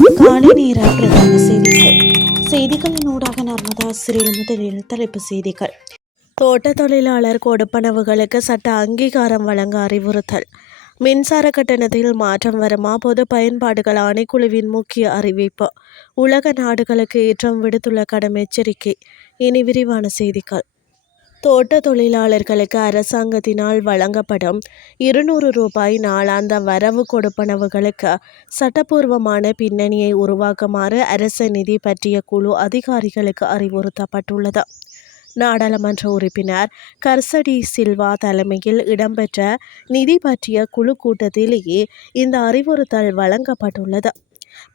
காலை நேர பிரதான செய்திகளின் ஊடாக நர்மதா சிறில் முதலில் தலைப்பு செய்திகள். தோட்ட தொழிலாளர் கொடுப்பனவுகளுக்கு சட்ட அங்கீகாரம் வழங்க அறிவுறுத்தல். மின்சார கட்டணத்தில் மாற்றம் வருமா? பொது பயன்பாடுகள் ஆணைக்குழுவின் முக்கிய அறிவிப்பு. உலக நாடுகளுக்கு ஏற்றம் விடுத்துள்ள கடும் எச்சரிக்கை. இனி விரிவான செய்திகள். தோட்ட தொழிலாளர்களுக்கு அரசாங்கத்தினால் வழங்கப்படும் 200 ரூபாய் நாளாந்த வரவு கொடுப்பனவுகளுக்கு சட்டப்பூர்வமான பின்னணியை உருவாக்குமாறு அரச நிதி பற்றிய குழு அதிகாரிகளுக்கு அறிவுறுத்தப்பட்டுள்ளது. நாடாளுமன்ற உறுப்பினர் கர்சடி சில்வா தலைமையில் இடம்பெற்ற நிதி பற்றிய குழு கூட்டத்திலேயே இந்த அறிவுறுத்தல் வழங்கப்பட்டுள்ளது.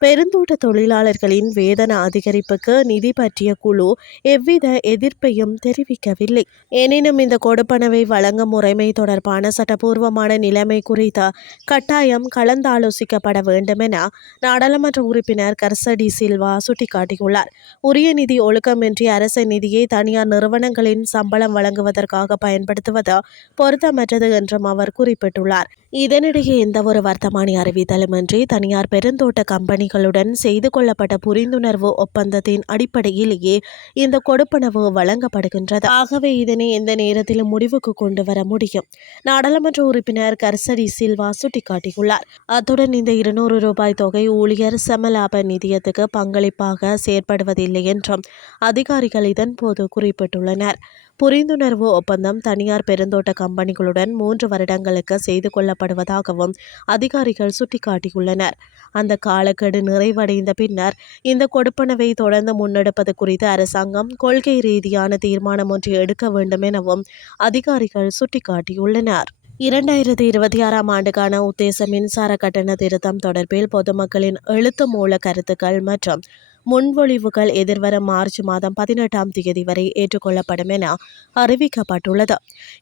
பெருந்தோட்ட தொழிலாளர்களின் வேதன அதிகரிப்புக்கு நிதி பற்றிய குழு எவ்வித எதிர்ப்பையும் தெரிவிக்கவில்லை. எனினும் இந்த கொடுப்பனவை வழங்கும் முறைமை தொடர்பான சட்டப்பூர்வமான நிலைமை குறித்து கட்டாயம் கலந்தாலோசிக்கப்பட வேண்டும் என நாடாளுமன்ற உறுப்பினர் கர்சடி சில்வா சுட்டிக்காட்டியுள்ளார். உரிய நிதி ஒழுக்கமின்றி அரச நிதியை தனியார் நிறுவனங்களின் சம்பளம் வழங்குவதற்காக பயன்படுத்துவது பொருத்தமற்றது என்றும் அவர் குறிப்பிட்டுள்ளார். இதனிடையே எந்தவொரு வர்த்தமானி அறிவித்தலுமின்றி தனியார் பெருந்தோட்ட கம்பெனிகளுடன் செய்து கொள்ளப்பட்ட புரிந்துணர்வு ஒப்பந்தத்தின் அடிப்படையிலேயே இந்த கொடுப்பனவு வழங்கப்படுகின்றது. ஆகவே இதனை எந்த நேரத்திலும் முடிவுக்கு கொண்டு வர முடியும். நாடாளுமன்ற உறுப்பினர் கர்சடி சில்வா சுட்டிக்காட்டியுள்ளார். அத்துடன் இந்த 200 ரூபாய் தொகை ஊழியர் சமலாப நிதியத்துக்கு பங்களிப்பாக செயற்படுவதில்லை என்றும் அதிகாரிகள் இதன்போது குறிப்பிட்டுள்ளனர். புரிந்துணர்வு ஒப்பந்தம் தனியார் பெருந்தோட்ட கம்பெனிகளுடன் 3 வருடங்களுக்கு செய்து கொள்ளப்படுவதாகவும் அதிகாரிகள் சுட்டிக்காட்டியுள்ளனர். அந்த காலக்கெடு நிறைவடைந்த பின்னர் இந்த கொடுப்பனவை தொடர்ந்து முன்னெடுப்பது குறித்து அரசாங்கம் கொள்கை ரீதியான தீர்மானம் ஒன்றை எடுக்க வேண்டும் எனவும் அதிகாரிகள் சுட்டிக்காட்டியுள்ளனர். 2026 ஆண்டுக்கான உத்தேச மின்சார கட்டண திருத்தம் தொடர்பில் பொதுமக்களின் எழுத்து மூல கருத்துக்கள் மற்றும் முன்மொழிவுகள் எதிர்வரும் மார்ச் மாதம் 18 வரை ஏற்றுக்கொள்ளப்படும் என அறிவிக்கப்பட்டுள்ளது.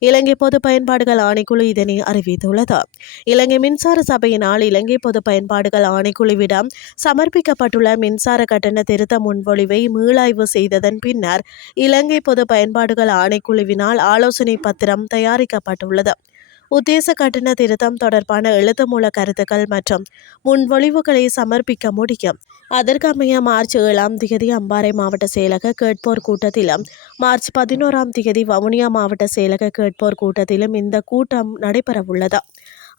இலங்கை பொது பயன்பாடுகள் ஆணைக்குழு இதனை அறிவித்துள்ளது. இலங்கை மின்சார சபையினால் இலங்கை பொது பயன்பாடுகள் ஆணைக்குழுவிடம் சமர்ப்பிக்கப்பட்டுள்ள மின்சார கட்டண திருத்த முன்மொழிவை மீளாய்வு செய்ததன் பின்னர் இலங்கை பொது பயன்பாடுகள் ஆணைக்குழுவினால் ஆலோசனை பத்திரம் தயாரிக்கப்பட்டுள்ளது. உத்தேச கட்டண திருத்தம் தொடர்பான எழுத்து மூல கருத்துக்கள் மற்றும் முன்மொழிவுகளை சமர்ப்பிக்க முடியும். அதற்கமைய மார்ச் 7 அம்பாறை மாவட்ட செயலக கேட்போர் கூட்டத்திலும் மார்ச் 11 வவுனியா மாவட்ட செயலக கேட்போர் கூட்டத்திலும் இந்த கூட்டம் நடைபெறவுள்ளது.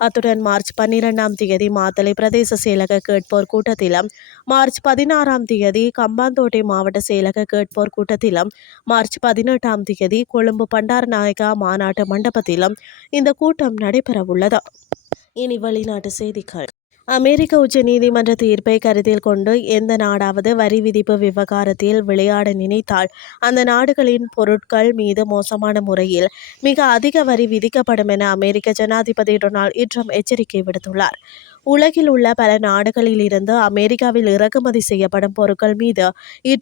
அத்துடன் மார்ச் 12 மாத்தளை பிரதேச செயலக கேட்போர் கூட்டத்திலும் மார்ச் 16 கம்பாந்தோட்டை மாவட்ட செயலக கேட்போர் கூட்டத்திலும் மார்ச் 18 கொழும்பு பண்டாரநாயக்கா மாநாட்டு மண்டபத்திலும் இந்த கூட்டம் நடைபெறவுள்ளது. இனி வெளிநாட்டு செய்திகள். அமெரிக்க உச்ச நீதிமன்ற தீர்ப்பை கருத்தில் கொண்டு எந்த நாடாவது வரி விதிப்பு விவகாரத்தில் விளையாட நினைத்தால் அந்த நாடுகளின் பொருட்கள் மீது மோசமான முறையில் மிக அதிக வரி விதிக்கப்படும் என அமெரிக்க ஜனாதிபதி டொனால்ட் ட்ரம்ப் எச்சரிக்கை விடுத்துள்ளார். உலகில் உள்ள பல நாடுகளில் இருந்து அமெரிக்காவில் இறக்குமதி செய்யப்படும் பொருட்கள் மீது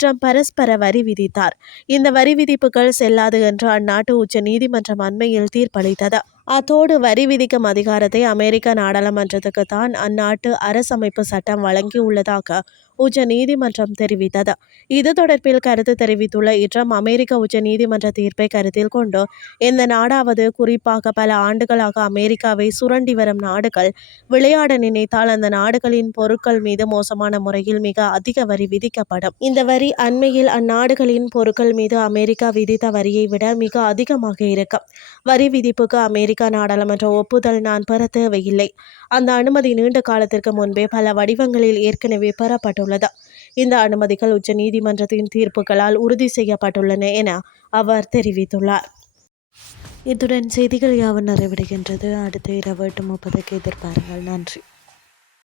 ட்ரம்ப் பரஸ்பர வரி விதித்தார். இந்த வரி விதிப்புகள் செல்லாது என்று அந்நாட்டு உச்ச நீதிமன்றம் அண்மையில் தீர்ப்பளித்தது. அத்தோடு வரி விதிக்கும் அதிகாரத்தை அமெரிக்க நாடாளுமன்றத்துக்கு தான் அந்நாட்டு அரசமைப்பு சட்டம் வழங்கியுள்ளதாக உச்ச நீதிமன்றம் தெரிவித்தது. இது தொடர்பில் கருத்து தெரிவித்துள்ள ட்ரம்ப் அமெரிக்க உச்ச நீதிமன்ற தீர்ப்பை கருத்தில் கொண்டு எந்த நாடாவது, குறிப்பாக பல ஆண்டுகளாக அமெரிக்காவை சுரண்டி வரும் நாடுகள் விளையாட நினைத்தால் அந்த நாடுகளின் பொருட்கள் மீது மோசமான முறையில் மிக அதிக வரி விதிக்கப்படும். இந்த வரி அண்மையில் அந்நாடுகளின் பொருட்கள் மீது அமெரிக்கா விதித்த வரியை விட மிக அதிகமாக இருக்கும். வரி விதிப்புக்கு அமெரிக்கா நாடாளுமன்ற ஒப்புதல் நான் பெற தேவையில்லை. அந்த அனுமதி நீண்ட காலத்திற்கு முன்பே பல வடிவங்களில் ஏற்கனவே பெறப்பட்டுள்ளது. இந்த அனுமதிகள் உச்ச நீதிமன்றத்தின் தீர்ப்புகளால் உறுதி செய்யப்பட்டுள்ளன என அவர் தெரிவித்துள்ளார். இத்துடன் செய்திகள் யாவும் நிறைவடைகின்றது. அடுத்த இரவு 8:30 எதிர்பாருங்கள். நன்றி.